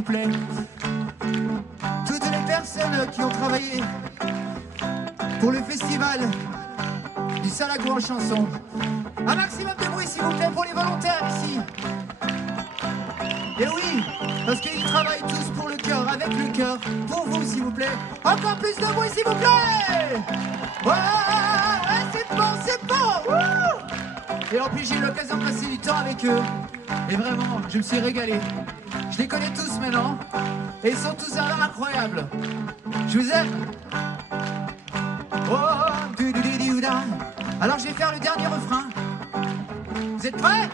vous plaît. Toutes les personnes qui ont travaillé pour le festival du Salago en chanson. Un maximum de bruit s'il vous plaît pour les volontaires ici. Et oui, parce qu'ils travaillent tous pour le cœur, avec le cœur, pour vous s'il vous plaît. Encore plus de bruit s'il vous plaît. Ouais, c'est bon, c'est bon. Wouh. Et en plus j'ai eu l'occasion de passer du temps avec eux. Et vraiment, je me suis régalé. Je les connais tous maintenant. Et ils sont tous incroyables. Je vous aime. Oh, du-du-du-du-da. Alors je vais faire le dernier refrain. Vous êtes prêts?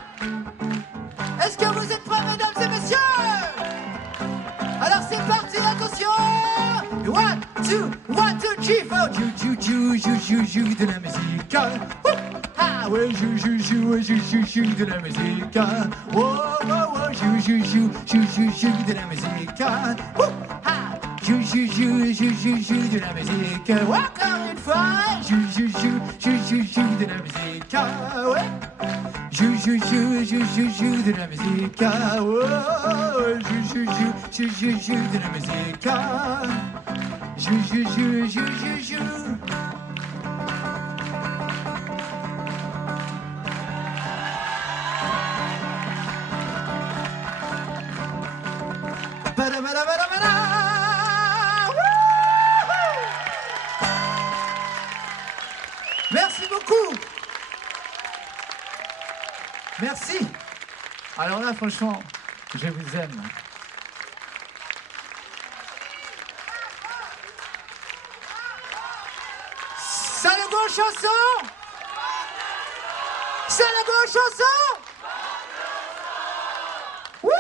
Est-ce que vous êtes prêts, mesdames et messieurs? Alors c'est parti, attention! 1, 2, 3, 4. Joue de la musique. Ah ouais, joue de la musique. Oh, oh, oh, joue de la musique. Ah, joue de la musique. Encore une fois, joue de la musique. Ouais. Joue de la musique. Oh, joue de la musique. Joue. Merci beaucoup. Merci. Alors là, franchement, je vous aime. Salago chanson. Salago chanson. Wouhou.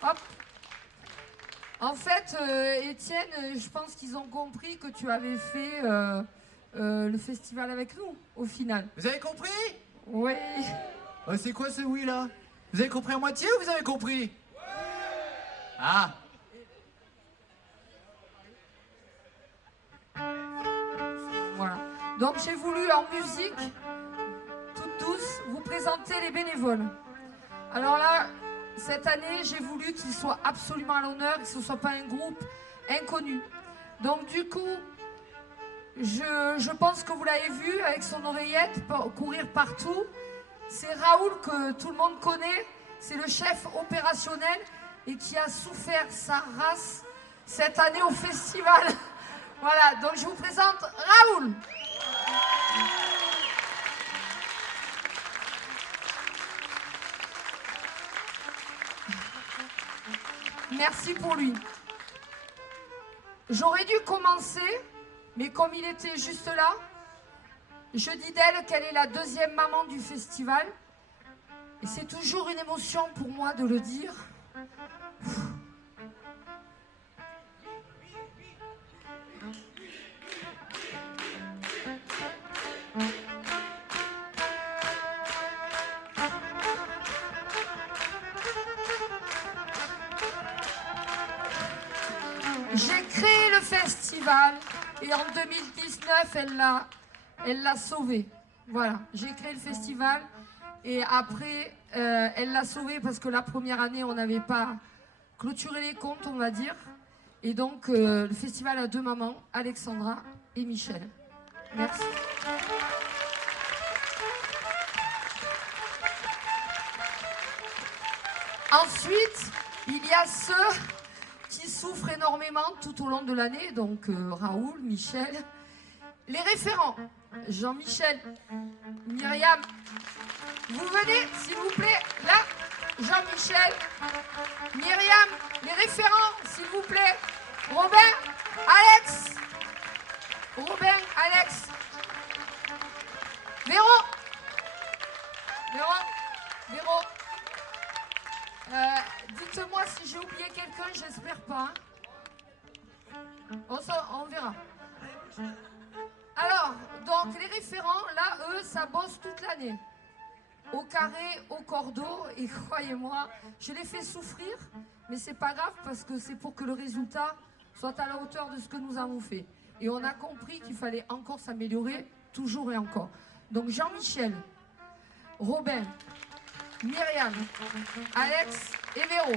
Hop. En fait, Étienne, je pense qu'ils ont compris que tu avais fait le festival avec nous, au final. Vous avez compris? Oui. Oh, c'est quoi ce oui là? Vous avez compris à moitié ou vous avez compris? Ah. Voilà. Donc j'ai voulu en musique, toute douce, vous présenter les bénévoles. Alors là, cette année, j'ai voulu qu'ils soient absolument à l'honneur, que ce ne soit pas un groupe inconnu. Donc du coup, je pense que vous l'avez vu avec son oreillette courir partout. C'est Raoul que tout le monde connaît, c'est le chef opérationnel et qui a souffert sa race cette année au festival. Voilà, donc je vous présente Raoul. Merci pour lui. J'aurais dû commencer, mais comme il était juste là, je dis d'elle qu'elle est la deuxième maman du festival. Et c'est toujours une émotion pour moi de le dire. J'ai créé le festival et en 2019, elle l'a sauvé. Voilà, j'ai créé le festival et après, elle l'a sauvé parce que la première année, on n'avait pas clôturé les comptes, on va dire. Et donc, le festival a deux mamans, Alexandra et Michel. Merci. Ensuite, il y a ceux qui souffrent énormément tout au long de l'année, donc Raoul, Michel. Les référents, Jean-Michel, Myriam, vous venez s'il vous plaît, là, Jean-Michel, Myriam, les référents s'il vous plaît, Robin, Alex, Véro, dites-moi si j'ai oublié quelqu'un, j'espère pas. On verra. Alors, donc les référents, là, eux, ça bosse toute l'année. Au carré, au cordeau, et croyez-moi, je les fais souffrir, mais c'est pas grave parce que c'est pour que le résultat soit à la hauteur de ce que nous avons fait. Et on a compris qu'il fallait encore s'améliorer, toujours et encore. Donc Jean-Michel, Robin, Myriam, Alex et Véro.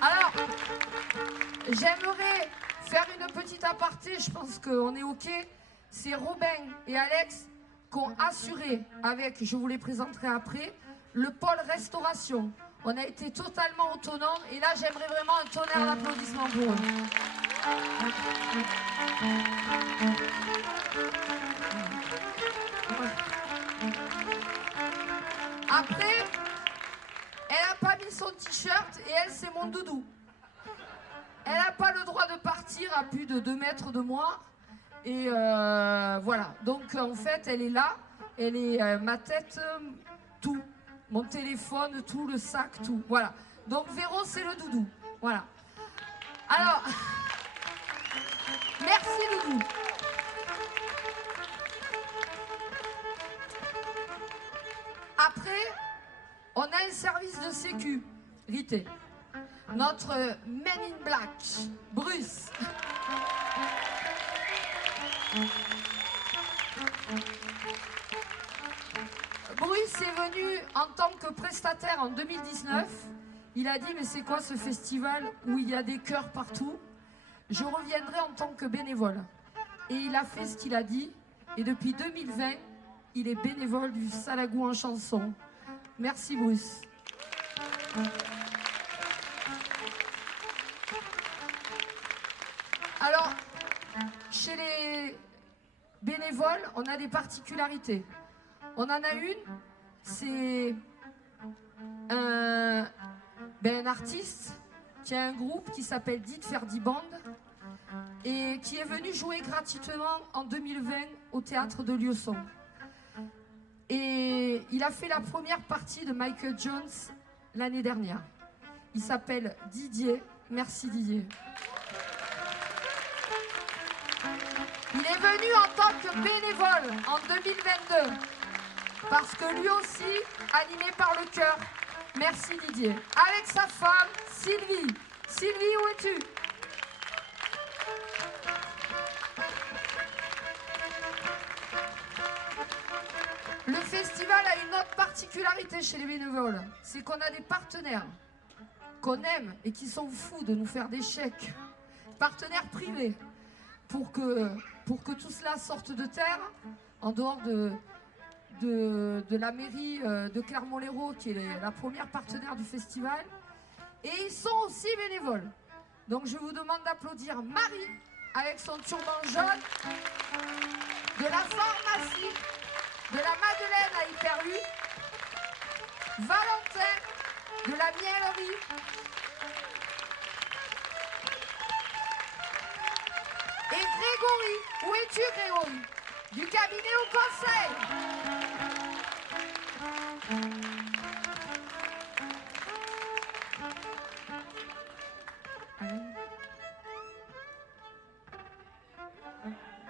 Alors, j'aimerais faire une petite aparté, je pense qu'on est OK. C'est Robin et Alex qui ont assuré avec, je vous les présenterai après, le pôle restauration. On a été totalement autonome et là j'aimerais vraiment un tonnerre d'applaudissements pour eux. Après, elle n'a pas mis son t-shirt et elle c'est mon doudou. Elle n'a pas le droit de partir à plus de 2 mètres de moi. Et voilà, donc en fait elle est là, elle est ma tête, tout. Mon téléphone, tout, le sac, tout. Voilà. Donc Véro, c'est le doudou. Voilà. Alors, merci doudou. Après, on a un service de sécurité. Notre Man in Black, Bruce. Bruce est venu en tant que prestataire en 2019. Il a dit mais c'est quoi ce festival où il y a des chœurs partout? Je reviendrai en tant que bénévole. Et il a fait ce qu'il a dit. Et depuis 2020, il est bénévole du Salagou en chanson. Merci Bruce. Alors, chez les bénévoles, on a des particularités. On en a une, c'est un artiste qui a un groupe qui s'appelle Dit Ferdiband et qui est venu jouer gratuitement en 2020 au théâtre de Lieuson. Et il a fait la première partie de Michael Jones l'année dernière. Il s'appelle Didier. Merci Didier. Il est venu en tant que bénévole en 2022. Parce que lui aussi, animé par le cœur, merci Didier, avec sa femme Sylvie. Sylvie, où es-tu? Le festival a une autre particularité chez les bénévoles, c'est qu'on a des partenaires qu'on aime et qui sont fous de nous faire des chèques, partenaires privés, pour que tout cela sorte de terre, en dehors de la mairie de Clermont-Lérault, qui est la première partenaire du festival. Et ils sont aussi bénévoles. Donc je vous demande d'applaudir Marie, avec son turban jaune, de la pharmacie, de la Madeleine à Hyper U, Valentin, de la miellerie, et Grégory. Où es-tu Grégory? Du cabinet au conseil.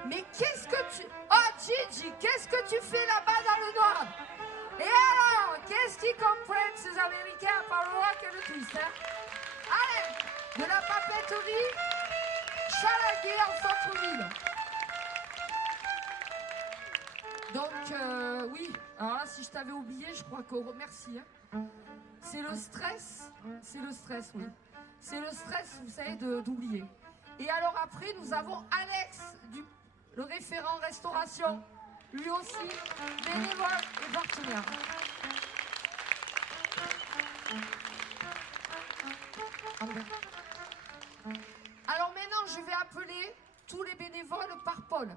Mais qu'est-ce que tu... Oh Gigi, qu'est-ce que tu fais là-bas dans le noir? Et alors, qu'est-ce qu'ils comprennent ces Américains par le rock et le twist, hein? Allez, de la papeterie, Chalaguet en centre-ville. Donc, oui, alors là, si je t'avais oublié, je crois qu'on remercie. Hein. C'est le stress, oui. C'est le stress, vous savez, d'oublier. Et alors après, nous avons Alex, le référent restauration, lui aussi, bénévole et partenaire. Alors maintenant, je vais appeler tous les bénévoles par pôle.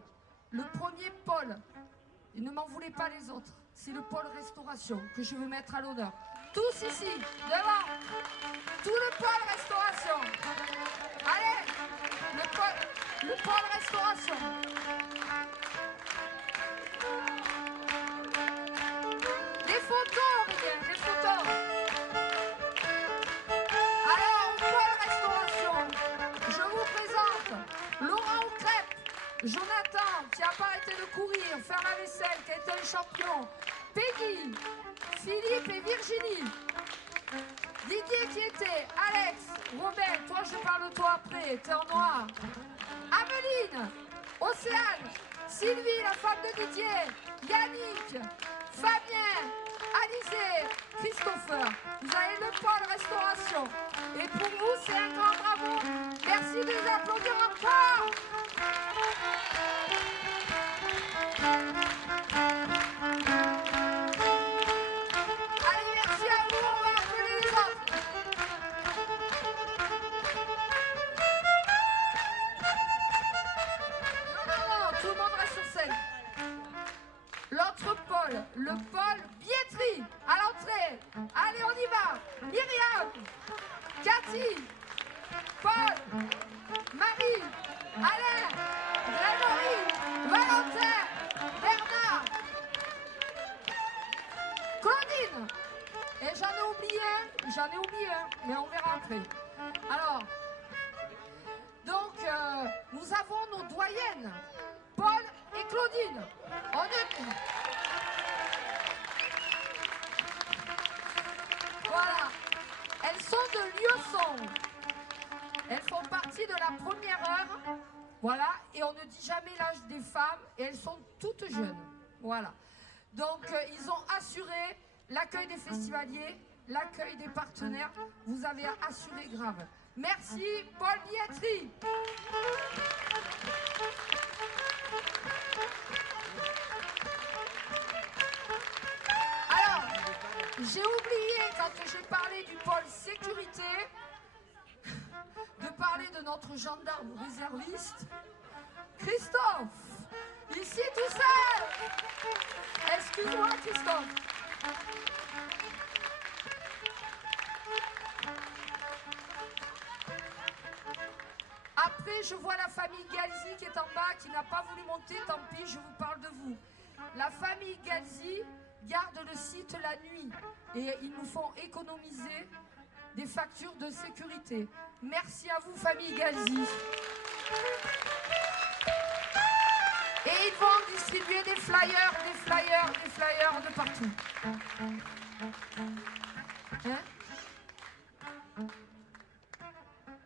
Le premier pôle, et ne m'en voulez pas les autres, c'est le pôle restauration que je veux mettre à l'honneur. Tous ici, devant, tout le pôle restauration. Allez, le pôle restauration. Les photos, Aurélien, les photos. Alors, au pôle restauration, je vous présente Laurent Crêpe, Jonathan, qui n'a pas arrêté de courir, faire la vaisselle, qui est un champion, Peggy, Philippe et Virginie, Didier qui était, Alex, Robert, toi je parle de toi après, t'es en noir. Ameline, Océane, Sylvie, la femme de Didier, Yannick, Fabien, Alizé, Christopher. Vous avez le pôle restauration. Et pour vous, c'est un grand bravo. Merci de les applaudir encore. Allez, merci à vous, on va appeler les autres. Non, tout le monde reste sur scène. L'autre pôle, le pôle billetterie, à l'entrée. Allez, on y va. Myriam, Cathy, Paul, Marie, Alain, Grégory, Valentin, Bernard, Claudine. Et j'en ai oublié un, mais on verra après. Alors, donc, nous avons nos doyennes, Paul et Claudine. On est... Voilà. Elles sont de Lieuson. Elles font partie de la première heure. Voilà. Et on ne dit jamais l'âge des femmes. Et elles sont toutes jeunes. Voilà. Donc, ils ont assuré l'accueil des festivaliers, l'accueil des partenaires. Vous avez assuré grave. Merci, Paul Billetterie. Alors, j'ai oublié, quand j'ai parlé du pôle sécurité, de parler de notre gendarme réserviste, Christophe, ici tout seul. Excuse-moi, Christophe. Après, je vois la famille Galzi qui est en bas, qui n'a pas voulu monter, tant pis, je vous parle de vous. La famille Galzi garde le site la nuit et ils nous font économiser des factures de sécurité. Merci à vous, famille Galzi. Et ils vont distribuer des flyers de partout. Hein?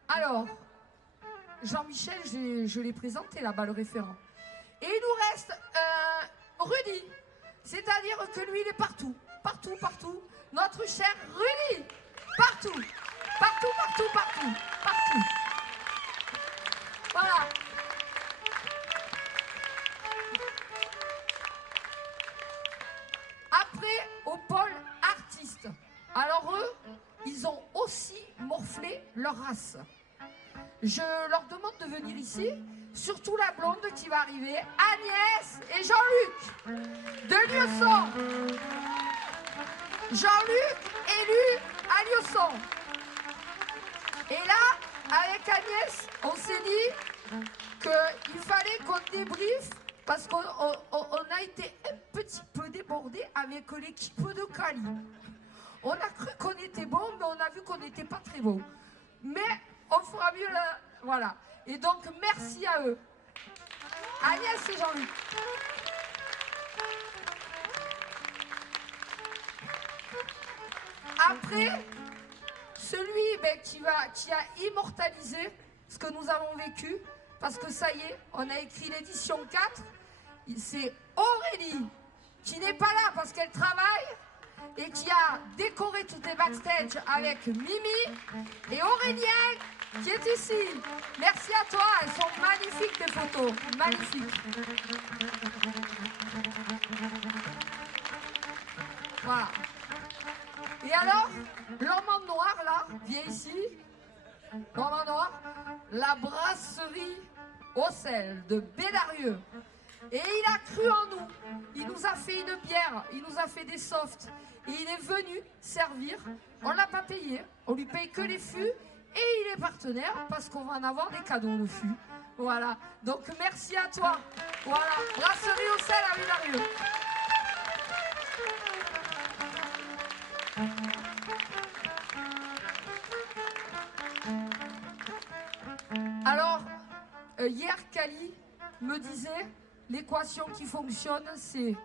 Alors, Jean-Michel, je l'ai présenté là-bas, le référent. Et il nous reste Rudy. C'est-à-dire que lui, il est partout. Partout, partout. Notre cher Rudy. Partout. Partout, partout, partout. Partout. Voilà. Après, au pôle artiste. Alors eux, ils ont aussi morflé leur race. Je leur demande de venir ici, surtout la blonde qui va arriver, Agnès et Jean-Luc de Lieuson. Jean-Luc élu à Lieuson. Et là, avec Agnès, on s'est dit qu'il fallait qu'on débriefe parce qu'on a été un petit peu débordé avec l'équipe de Cali. On a cru qu'on était bon, mais on a vu qu'on n'était pas très bon. Mais on fera mieux là. Voilà. Et donc, merci à eux. Agnès et Jean-Luc. Après, celui qui a immortalisé ce que nous avons vécu, parce que ça y est, on a écrit l'édition 4, c'est Aurélie, qui n'est pas là parce qu'elle travaille, et qui a décoré toutes les backstage avec Mimi et Aurélien qui est ici. Merci à toi, elles sont magnifiques tes photos, magnifiques. Voilà. Et alors, l'homme en noir là, viens ici. L'homme en noir, la brasserie au sel de Bédarieux. Et il a cru en nous. Il nous a fait une bière, il nous a fait des softs. Et il est venu servir. On ne l'a pas payé. On lui paye que les fûts. Et il est partenaire parce qu'on va en avoir des cadeaux, le fût. Voilà. Donc merci à toi. Voilà. Brasserie au sel à Bédarieux. Alors, hier, Cali me disait, l'équation qui fonctionne, c'est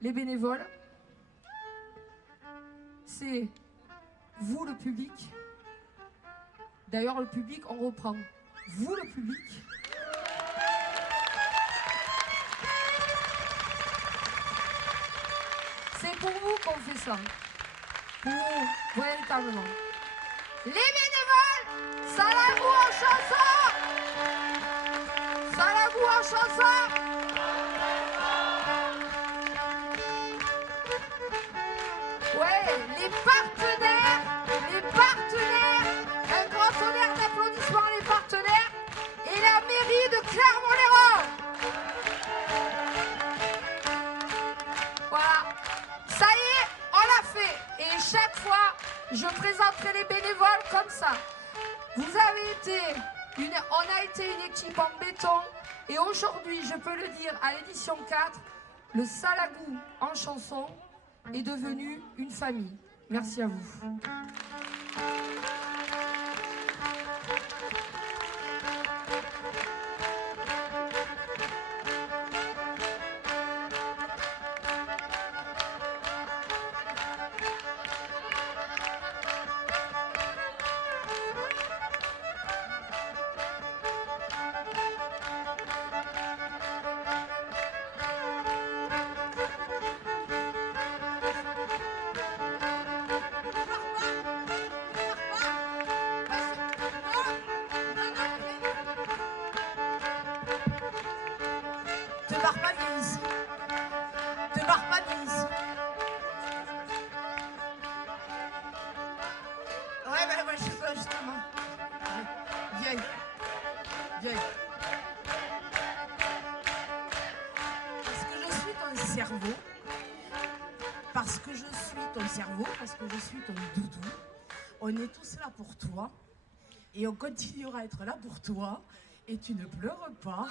les bénévoles, c'est vous le public. D'ailleurs, le public, on reprend. Vous le public. C'est pour vous qu'on fait ça. Pour vous, véritablement. Les bénévoles, Salagou en chanson. Salagou en chanson. Ouais, les partenaires, un grand tonnerre d'applaudissements les partenaires et la mairie de Clermont-Lérault. Voilà, ça y est, on l'a fait. Et chaque fois, je présenterai les bénévoles comme ça. Vous avez été, on a été une équipe en béton et aujourd'hui, je peux le dire, à l'édition 4, le Salagou en chanson est devenu une famille. Merci à vous. Te barre pas, viens ici. Te barre pas, viens ici. Ouais, je suis là, justement. Viens. Viens. Parce que je suis ton cerveau. Parce que je suis ton cerveau. Parce que je suis ton doudou. On est tous là pour toi. Et on continuera à être là pour toi. Et tu ne pleures pas.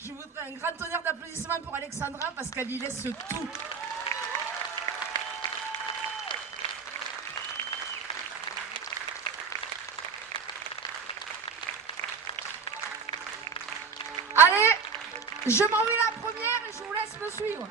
Je voudrais un grand tonnerre d'applaudissements pour Alexandra parce qu'elle y laisse tout. Allez, je m'en vais la première et je vous laisse me suivre.